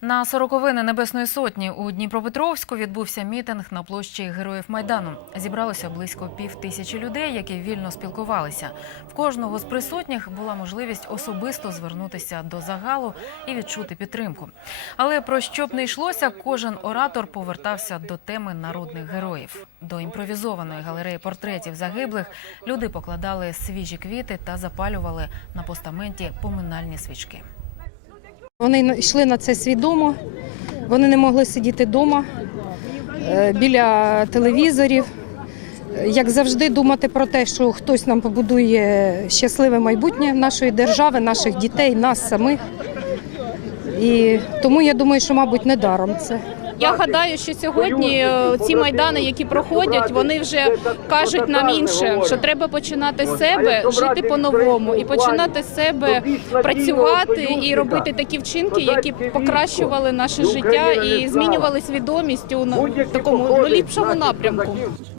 На сороковини Небесної Сотні у Дніпропетровську відбувся мітинг на площі Героїв Майдану. Зібралося близько пів тисячі людей, які вільно спілкувалися. В кожного з присутніх була можливість особисто звернутися до загалу і відчути підтримку. Але про що б не йшлося, кожен оратор повертався до теми народних героїв. До імпровізованої галереї портретів загиблих люди покладали свіжі квіти та запалювали на постаменті поминальні свічки. Вони йшли на це свідомо, вони не могли сидіти вдома біля телевізорів. Е, Як завжди, думати про те, що хтось нам побудує щасливе майбутнє нашої держави, наших дітей, нас самих. І тому я думаю, що, мабуть, не даром це. Я гадаю, що сьогодні е, ці майдани, які проходять, вони вже кажуть нам інше, що треба починати з себе, жити по-новому і починати з себе працювати і робити такі вчинки, які покращували наше життя і змінювали свідомість у такому ну, ліпшому напрямку.